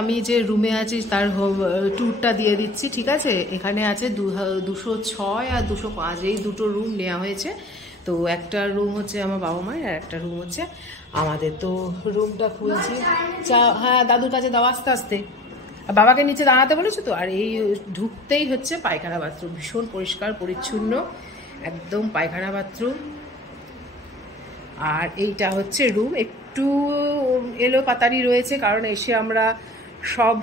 আমি যে রুমে আছি তার ট্যুরটা দিয়ে দিচ্ছি, ঠিক আছে। এখানে আছে 206 আর 205 এই দুটো রুম নেওয়া হয়েছে। তো একটা রুম হচ্ছে আমার বাবা মায়ের আর একটা রুম হচ্ছে আমাদের। তো রুমটা খুলছি, হ্যাঁ দাদুর কাছে দাও আস্তে আস্তে, বাবাকে নিচে দাঁড়াতে বলেছো তো। আর এই ঢুকতেই হচ্ছে পায়খানা বাথরুম, ভীষণ পরিষ্কার পরিচ্ছন্ন একদম পায়খানা বাথরুম। আর এইটা হচ্ছে রুম, একটু এলো পাতারি রয়েছে কারণ এসে আমরা সব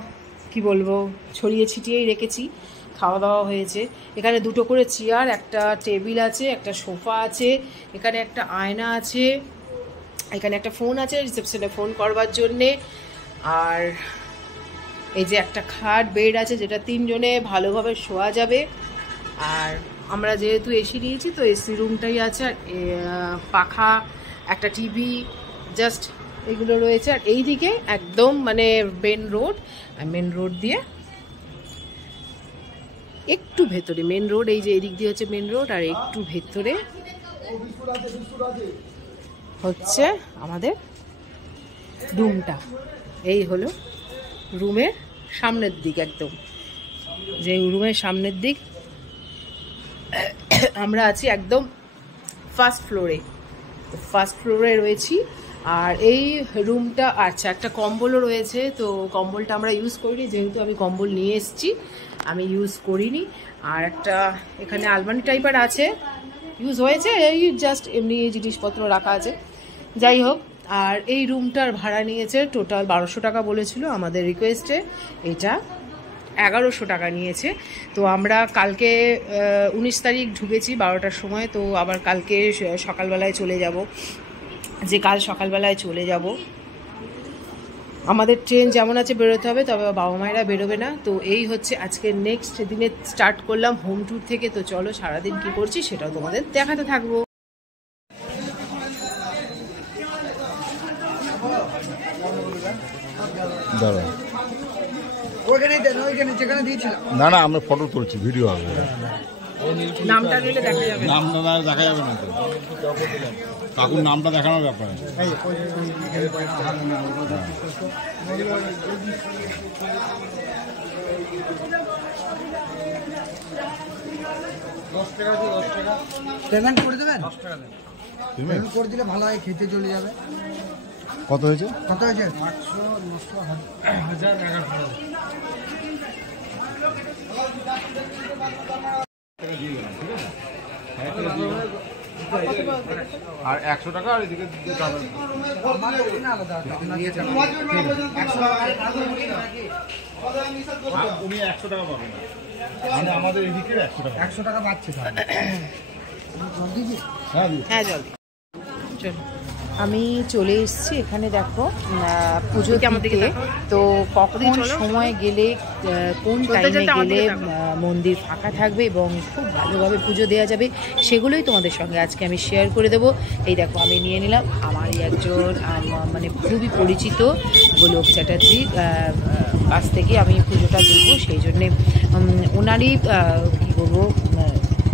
কি বলবো ছড়িয়ে ছিটিয়েই রেখেছি, খাওয়া দাওয়া হয়েছে। এখানে দুটো করে চেয়ার, একটা টেবিল আছে, একটা সোফা আছে, এখানে একটা আয়না আছে, এখানে একটা ফোন আছে রিসেপশনে ফোন করবার জন্যে। আর এই যে একটা খাট বেড আছে যেটা 3 জনে ভালোভাবে শোয়া যাবে। আর আমরা যেহেতু এসি নিয়েছি তো এসি রুমটাই আছে। আর পাখা, একটা টিভি, জাস্ট এগুলো রয়েছে। আর এইদিকে একদম মানে মেন রোড, মেন রোড দিয়ে একটু ভেতরে মেন রোড, এই যে এদিক দিয়ে হচ্ছে মেন রোড আর একটু ভেতরে হচ্ছে আমাদের রুমটা। এই হলো রুমের সামনের দিক, একদম যে রুমের সামনের দিক আমরা আছি একদম ফার্স্ট ফ্লোরে। ফার্স্ট ফ্লোরে রয়েছি। আর এই রুমটা আচ্ছা একটা কম্বলও রয়েছে, তো কম্বলটা আমরা ইউজ করিনি যেহেতু আমি কম্বল নিয়ে এসেছি, আমি ইউজ করিনি। আর একটা এখানে আলমারি টাইপের আছে, ইউজ হয়েছে, এই জাস্ট এমনি জিনিসপত্র রাখা আছে, যাই হোক। আর এই রুমটার ভাড়া নিয়েছে টোটাল 1200 টাকা বলেছিল আমাদের রিকোয়েস্টে, এটা 1100 টাকা নিয়েছে। তো আমরা কালকে 19 তারিখ ঢুকেছি 12টার সময়, তো আবার কালকে সকালবেলায় চলে যাব, যে কাল সকালবেলায় চলে যাব। আমাদের ট্রেন যেমন আছে বেরোতে হবে, তবে বাবা মায়েরা বেরোবে না। তো এই হচ্ছে আজকে নেক্সট দিনে স্টার্ট করলাম হোম ট্যুর থেকে। তো চলো সারাদিন কি করছি সেটাও তোমাদের দেখাতে থাকবো। না না আমরা ফটো তুলছি, ভিডিও হবে, নামটা নিলে দেখা যাবে, নামটা দেখা যাবে না তো, কাকুর নামটা দেখানোর ব্যাপারে। পেমেন্ট করে দেবেন, 10 টাকা দেবেন, পেমেন্ট করে দিলে ভালো হয়, খেতে চলে যাবে। কত হয়েছে? কত হয়েছে? 800, 900, 1000, 1100। আর 100 টাকা আর এদিকে উনি 100 টাকা পাবেন, আমাদের এদিকে 100 টাকা পাচ্ছে। হ্যাঁ জলদি চলো। আমি চলে এসেছি এখানে, দেখো পুজো দিতে। তো কখন সময় গেলে, কোন টাইমে গেলে মন্দির ফাঁকা থাকবে এবং খুব ভালোভাবে পুজো দেওয়া যাবে সেগুলোই তোমাদের সঙ্গে আজকে আমি শেয়ার করে দেবো। এই দেখো আমি নিয়ে নিলাম আমারই একজন মানে খুবই পরিচিত গোলক চ্যাটার্জি কাছ থেকে আমি পুজোটা দেবো, সেই জন্যে ওনারই কী বলবো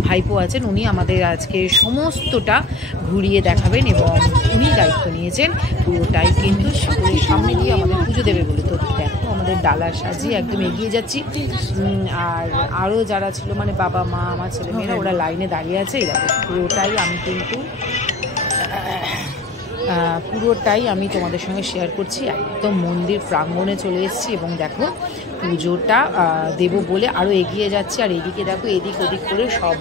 ভাইপো আছেন, উনি আমাদের আজকে সমস্তটা ঘুরিয়ে দেখাবেন এবং উনি দায়িত্ব নিয়েছেন পুরোটাই কিন্তু ঠাকুরের সামনে দিয়ে আমাদের পুজো দেবে বলে। তো দেখো আমাদের ডালা সাজিয়ে একদম এগিয়ে যাচ্ছি। আর আরও যারা ছিল মানে বাবা মা আমার ছেলেমেয়েরা ওরা লাইনে দাঁড়িয়ে আছে। এই দেখো পুরোটাই আমি কিন্তু পুরোটাই আমি তোমাদের সঙ্গে শেয়ার করছি। একদম মন্দির প্রাঙ্গণে চলে এসেছি এবং দেখো পুজোটা দেবো বলে আরও এগিয়ে যাচ্ছে। আর এদিকে দেখো এদিক ওদিক করে সব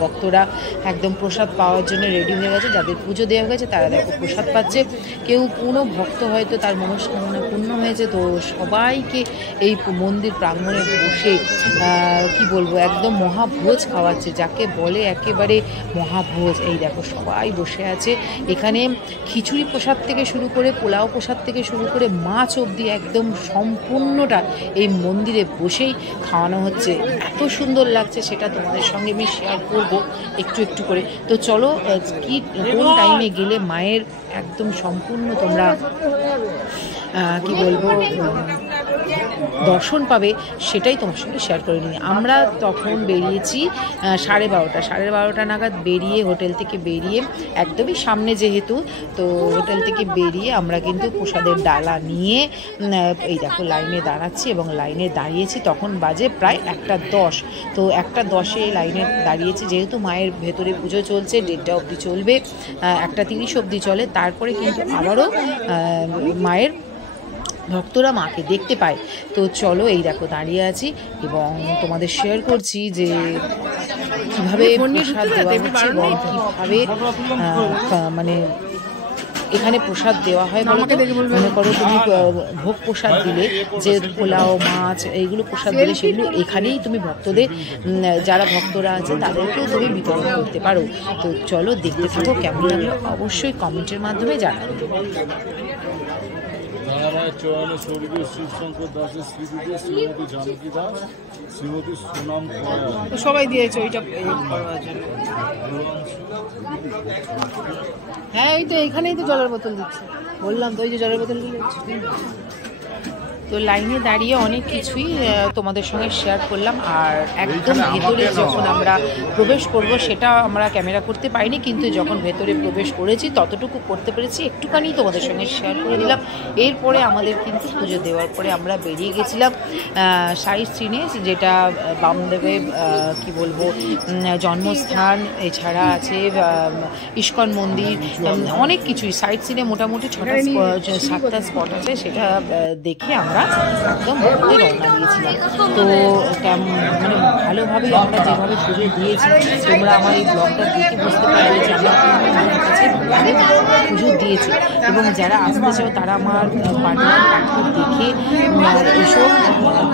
ভক্তরা একদম প্রসাদ পাওয়ার জন্য রেডি হয়ে গেছে। যাদের পুজো দেওয়া গেছে তারা দেখো প্রসাদ পাচ্ছে। কেউ কোনো ভক্ত হয়তো তার মনস্কামনা পূর্ণ হয়েছে, তো সবাইকে এই মন্দির প্রাঙ্গণে বসে কি বলবো একদম মহাভোজ খাওয়াচ্ছে, যাকে বলে একেবারে মহাভোজ। এই দেখো সবাই বসে আছে এখানে, খিচুড়ি প্রসাদ থেকে শুরু করে পোলাও প্রসাদ থেকে শুরু করে মাছ অবধি একদম সম্পূর্ণটা এই মন্দিরে বসেই খাওয়ানো হচ্ছে। এত সুন্দর লাগছে সেটা তোমাদের সঙ্গে আমি শেয়ার করব একটু একটু করে। তো চলো কি কোন টাইমে গেলে মায়ের একদম সম্পূর্ণ তোমরা কি বলবো দর্শন পাবে সেটাই তোমার সঙ্গে শেয়ার করে নিই। আমরা তখন বেরিয়েছি 12:30 নাগাদ বেরিয়ে, হোটেল থেকে বেরিয়ে একদমই সামনে যেহেতু, তো হোটেল থেকে বেরিয়ে আমরা কিন্তু প্রসাদের ডালা নিয়ে এই দেখো লাইনে দাঁড়াচ্ছি এবং লাইনে দাঁড়িয়েছি। তখন বাজে প্রায় 1:10। তো 1:10 লাইনে দাঁড়িয়েছি, যেহেতু মায়ের ভেতরে পুজো চলছে, 1:30 অবধি চলবে, 1:30 অবধি চলে। তারপরে কিন্তু আবারও মায়ের ভক্তরা মাকে দেখতে পায়। তো চলো এই দেখো দাঁড়িয়ে আছি এবং তোমাদের শেয়ার করছি যে কীভাবে প্রসাদ দেওয়া হচ্ছে এবং কীভাবে মানে এখানে প্রসাদ দেওয়া হয়। মনে করো তুমি ভোগ প্রসাদ দিলে, যে পোলাও মাছ এইগুলো প্রসাদ দিলে সেগুলো এখানেই তুমি ভক্তদের, যারা ভক্তরা আছে তাদেরকেও তুমি বিতরণ করতে পারো। তো চলো দেখতে থাকো, কেমন লাগলো অবশ্যই কমেন্টের মাধ্যমে জানাবে। ধারাবাহিক চয়নে স্বর্গীয় শিবশঙ্কর দাসের স্মৃতিতে শ্রীমতী জানকী দাস, শ্রীমতী সোনাম সবাই দিয়েছে ওইটা করার জন্য। হ্যাঁ এই তো এইখানেই তো জলের বোতল দিচ্ছে, বললাম তো ওই যে জলের বোতলগুলো দিচ্ছে। তো লাইনে দাঁড়িয়ে অনেক কিছুই তোমাদের সঙ্গে শেয়ার করলাম। আর একদম ভেতরে যখন আমরা প্রবেশ করব সেটা আমরা ক্যামেরা করতে পারিনি, কিন্তু যখন ভেতরে প্রবেশ করেছি ততটুকু করতে পেরেছি, একটুখানি তোমাদের সঙ্গে শেয়ার করে দিলাম। এরপরে আমাদের কিন্তু পুজো দেওয়ার পরে আমরা বেরিয়ে গেছিলাম সাইট সিনে, যেটা বামদেবের কি বলবো জন্মস্থান, এছাড়া আছে ইস্কন মন্দির, অনেক কিছুই সাইট সিনে মোটামুটি 7টা স্পট আছে। সেটা দেখে আমরা একদম ঘুরতে রওনা দিয়েছিলাম। তো মানে ভালোভাবেই আমরা যেভাবে পুজো দিয়েছি, তোমরা আমার এই ব্লগটা দেখে বুঝতে পারবে যে আমরা মায়ের কাছে পুজো দিয়েছি। এবং যারা আসতে চাও তারা আমার পাঠক দেখে এসো,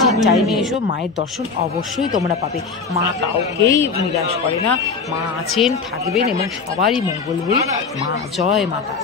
ঠিক টাইমে এসো, মায়ের দর্শন অবশ্যই তোমরা পাবে। মা কাউকেই নিরাশ করে না, মা আছেন, থাকবেন এবং সবারই মঙ্গল হয়ে। মা জয় মাতা।